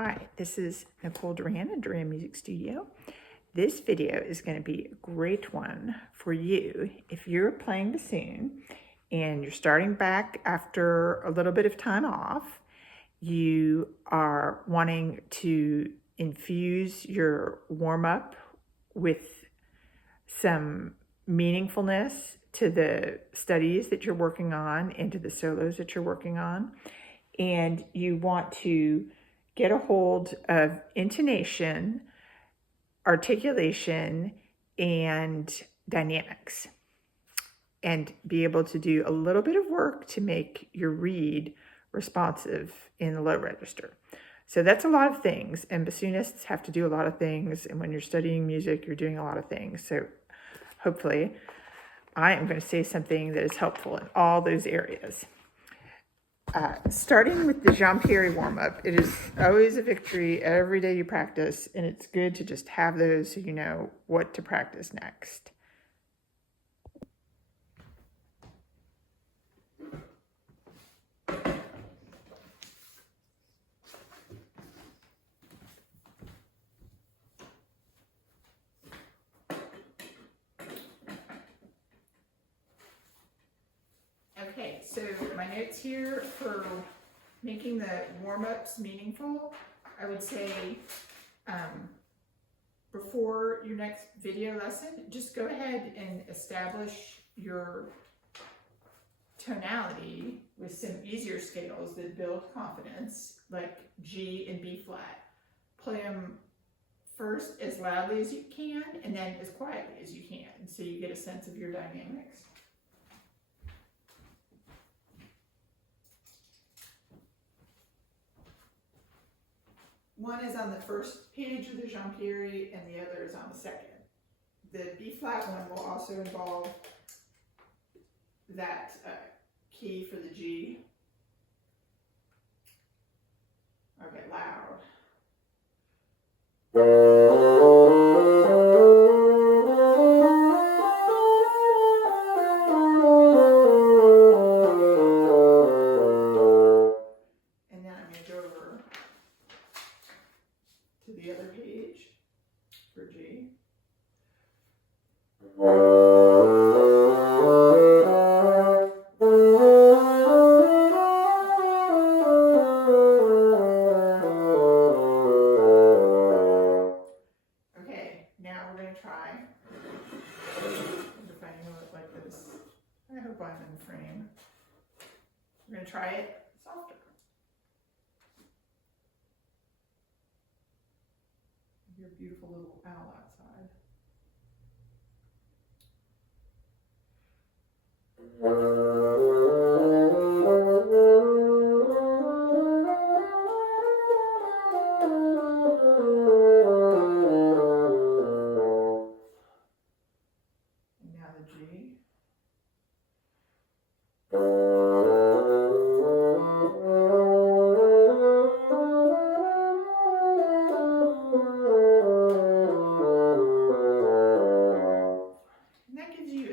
Hi, this is Nicole Duran at Duran Music Studio. This video is going to be a great one for you if you're playing bassoon and you're starting back after a little bit of time off. You are wanting to infuse your warm-up with some meaningfulness to the studies that you're working on and to the solos that you're working on. And you want to get a hold of intonation, articulation, and dynamics, and be able to do a little bit of work to make your reed responsive in the low register. So that's a lot of things, and bassoonists have to do a lot of things, and when you're studying music, you're doing a lot of things. So hopefully I am going to say something that is helpful in all those areas. Starting with the Jean-Pierre warm-up, it is always a victory every day you practice, and it's good to just have those so you know what to practice next. Okay, so my notes here for making the warm-ups meaningful, I would say before your next video lesson, just go ahead and establish your tonality with some easier scales that build confidence, like G and B flat. Play them first as loudly as you can and then as quietly as you can, so you get a sense of your dynamics. One is on the first page of the Jean-Pierre and the other is on the second. The B flat one will also involve that key for the G. Okay, loud. And then I'm going to go over to the other page for G. Okay, now we're going to try. If I know it like this, I hope I'm in frame. We're going to try it softer. Your beautiful little owl outside. And now the G.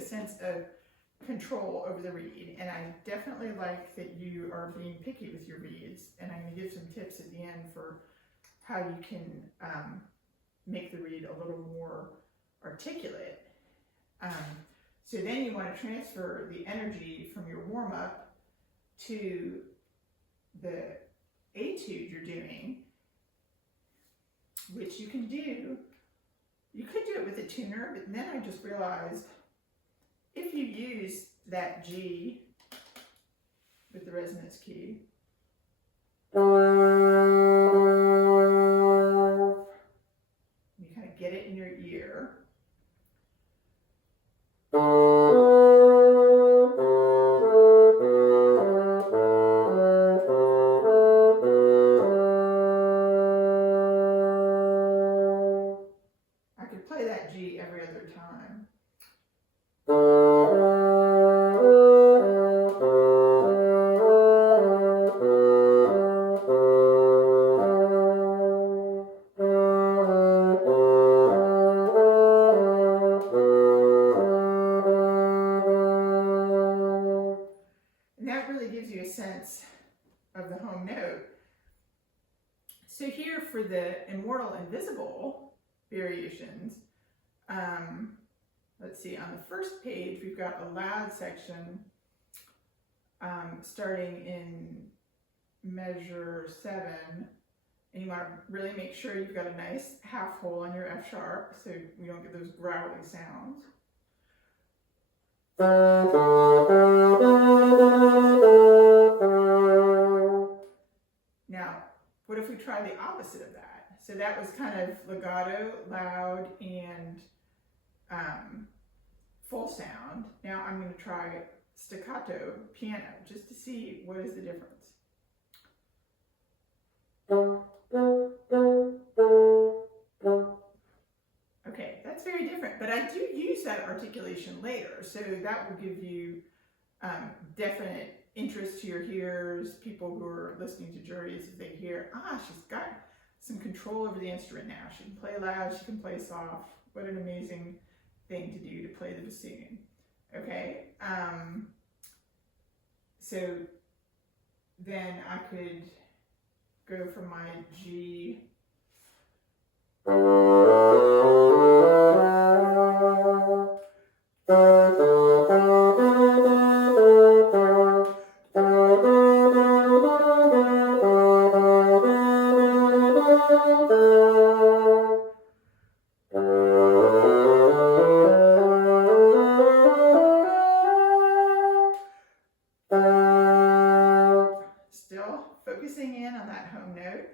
Sense of control over the reed, and I definitely like that you are being picky with your reeds, and I'm going to give some tips at the end for how you can make the reed a little more articulate. So then you want to transfer the energy from your warm-up to the etude you're doing, which you can do. You could do it with a tuner, but then I just realized if you use that G with the resonance key, you kind of get it in your ear. I could play that G every other time. And that really gives you a sense of the home note. So here for the Immortal Invisible variations, let's see, on the first page we've got a loud section starting in measure 7, and you want to really make sure you've got a nice half hole on your F sharp so you don't get those growly sounds. Now, what if we try the opposite of that? So that was kind of legato, loud, and full sound. Now I'm going to try staccato piano just to see what is the difference. Okay, that's very different, but I do use that articulation later, so that will give you definite interest to your hearers, people who are listening to juries, if they hear, she's got some control over the instrument now. She can play loud, she can play soft. What an amazing thing to do to play the bassoon. Okay, so then I could go from my G still focusing in on that home note.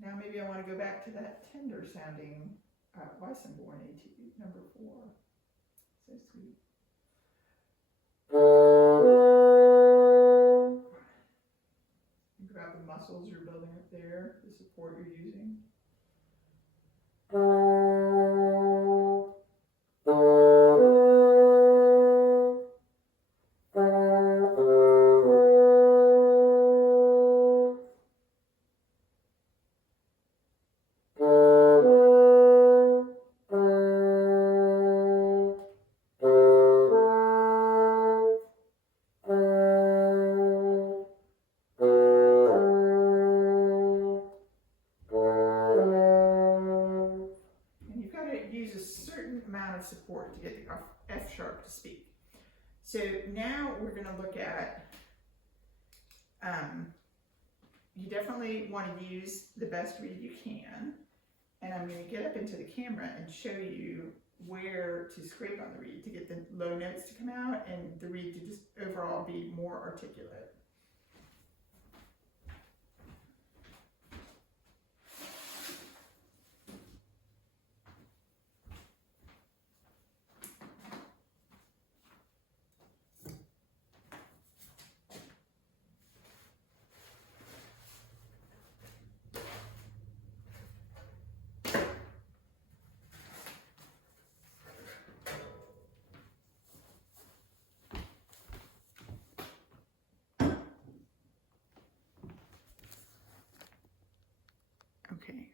Now maybe I want to go back to that tender sounding Weissenborn etude, number 4. So sweet. Think about the muscles you're building up there, the support you're using. Use a certain amount of support to get the F sharp to speak. So now we're going to look at, you definitely want to use the best reed you can, and I'm going to get up into the camera and show you where to scrape on the reed to get the low notes to come out and the reed to just overall be more articulate. Okay,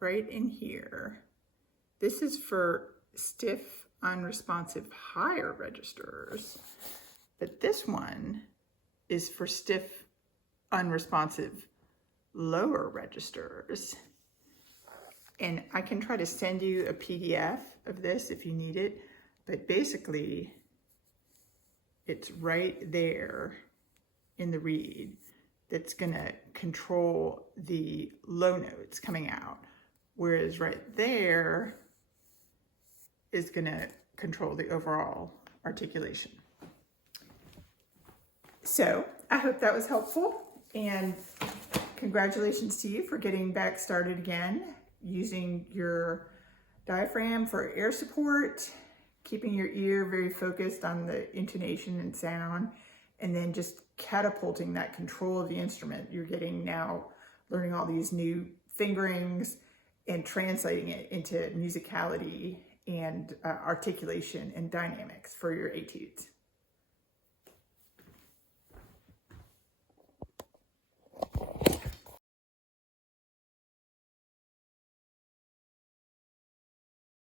right in here, this is for stiff, unresponsive higher registers, but this one is for stiff, unresponsive lower registers. And I can try to send you a PDF of this if you need it, but basically it's right there in the reed that's gonna control the low notes coming out, whereas right there is gonna control the overall articulation. So I hope that was helpful, and congratulations to you for getting back started again, using your diaphragm for air support, keeping your ear very focused on the intonation and sound, and then just catapulting that control of the instrument. You're getting now, learning all these new fingerings and translating it into musicality and articulation and dynamics for your etudes.